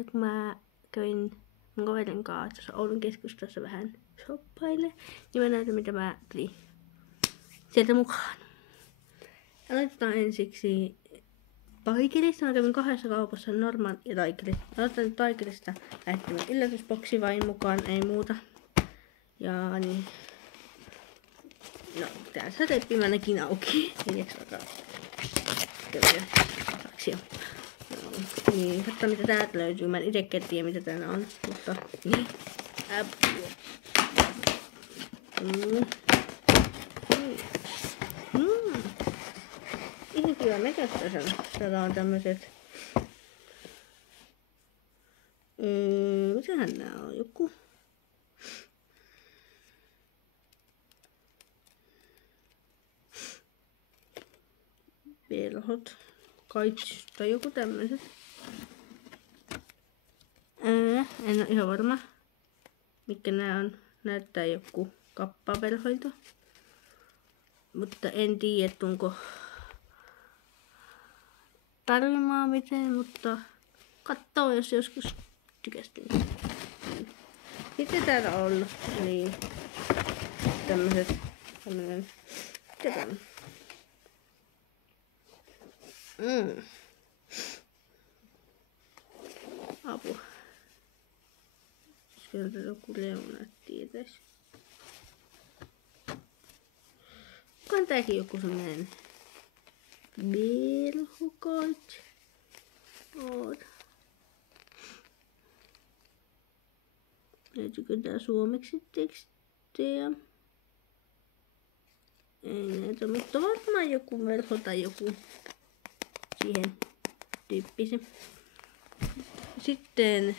että kun mä kävin mun kaverin kanssa tuossa Oulun keskustassa vähän shoppaille, niin mä näytän mitä mä tulin sieltä mukaan. Aloitetaan ensiksi Taikerista. Mä kävin kahdessa kaupassa, Norman ja Taikeri. Aloitan nyt Taikerista lähtemään yllätysboksi vain mukaan, ei muuta. Ja niin. No, tää saa teppimänäkin auki. Hiljaksi alkaa käydä taksia. No, niin, katsotaan mitä täältä löytyy. Mä en itekään tiedä mitä täällä on, mutta niin. Ihan kiva näköistä täällä on tämmöset. Mitähän nää on? Joku. Velhot. Kaits tai joku tämmöset. En oo ihan varma. Mikä nää on. Näyttää joku kappavelhoilta. Mutta en tiedä, onko tarvimaa miten, mutta kattoo jos joskus tykästyy. Sitten täällä on niin tämmönen ketään. Apu. Sieltä joku leuna tietäis. On tääkin joku semmonen velhokait. Oota. Löytyykö tää suomeksi tekstiä? Ei näitä, mutta varmaan joku velho tai joku siihen tyyppisen. Sitten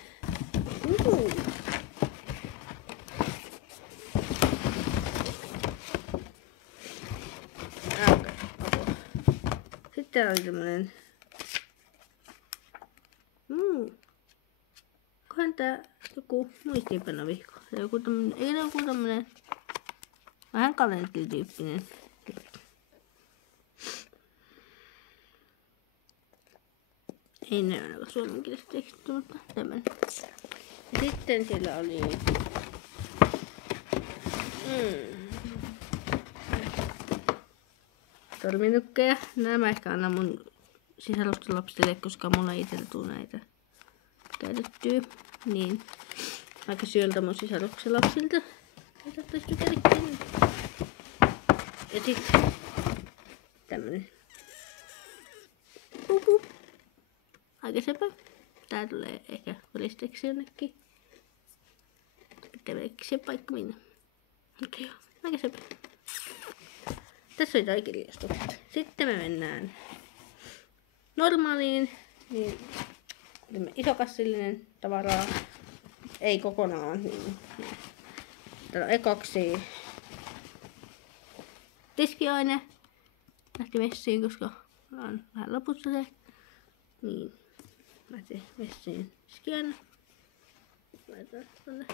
sitten täällä oli tämmönen onkohan tää joku muistiinpanovihko? Joku tämmönen, ei joku tämmönen vähän kalenterityyppinen. Ei näy ainakaan suomenkielistä tekstiä, mutta tämmönen. Ja sitten siellä oli sorminukkeja. Nämä ehkä annan mun sisarustelapsille, koska mulla ei itsellä tuu näitä käytettyä. Niin. Aika syöltä mun sisarukselapsilta. Ja saattaisi tykärikin. Ja sitten tämmönen. Aika sepä. Tää tulee ehkä valisteeksi jonnekin. Käveeksi se paikka minne. Okei joo. Aika sepä. Tässä oli taikirjasto. Sitten me mennään normaaliin. Niin isokassillinen tavaraa. Ei kokonaan. Niin. Täällä on ekaksi tiskiaine. Lähti messiin, koska on vähän lopussa se. Niin. Lähti messiin tiskiaine. Laitetaan tonne.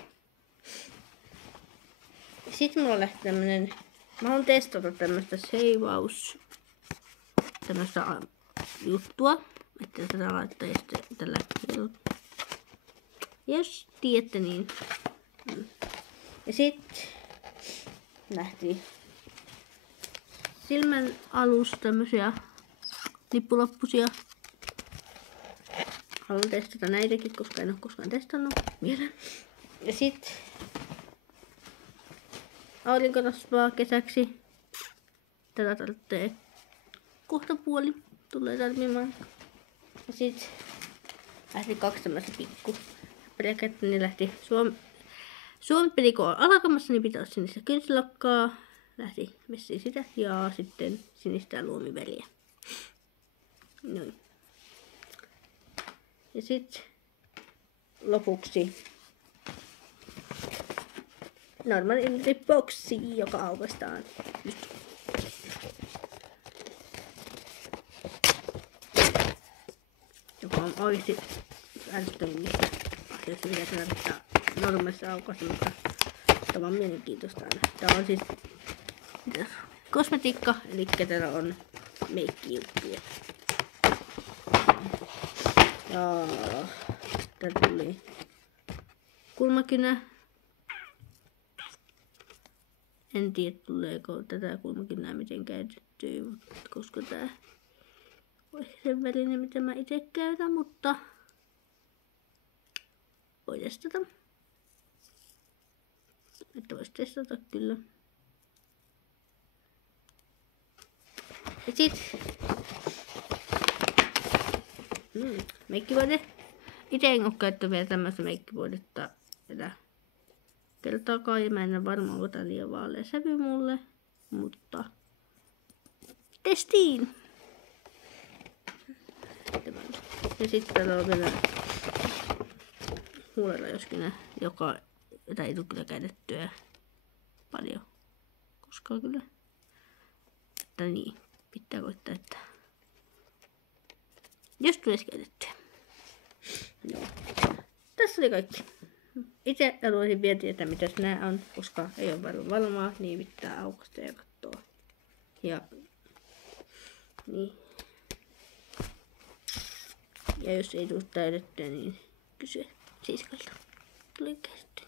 Sitten mulla lähti tämmönen. Mä haluan testata tämmöstä seivaus. Tämmöstä juttua. Että tätä laittaa sitten tällä. Jos tiedätte niin. Ja sitten lähti silmän alusta tämmösiä lippulappusia. Haluan testata näitäkin, koska en ole koskaan testannut vielä. Ja sitten aurinkorasvaa kesäksi. Tätä tarvitsee kohta puoli. Tulee tarvimaan. Ja sitten lähti kaksi tämmöistä pikku pelkättä, niin lähti suomipelikko on alkamassa, niin pitää olla sinistä kynsilakkaa. Lähti messiin sitä ja sitten sinistä luomiväriä. Noin. Ja sitten lopuksi normaali boksi, joka aukaistaan nyt. Joka on oikeasti ärsyttävimmistä asioista, mitä kannattaa normaalissa aukaista, mutta tämä on mielenkiintoista aina. Tämä on siis kosmetiikka, eli täällä on meikki-juttuja. Ja sitten tuli kulmakynä. En tiedä tuleeko tätä kulmakynää miten käytettyä, koska tää on sen värinen mitä mä itse käytän, mutta voi testata. Että vois testata kyllä. Ja sit meikkivoide. Ite en oo käyttänyt vielä tämmöstä meikkivoidetta tätä kertaakaan ja mä en ole varma onko tää liian vaalea sävy mulle, mutta testiin! Ja sitten täällä on vielä huolella joskin joka ei tule kyllä käytettyä paljon koskaan kyllä. Että niin, pitää koittaa, että jos tulisi käytettyä. Joo. Tässä oli kaikki. Itse haluaisin vielä tietää mitä nää on, koska ei ole paljon varmaa, niin pitää aukaista ja katsoa. Ja niin. Ja jos ei tule täydettyä, niin kysyä siiskalta. Tuli käytettyä.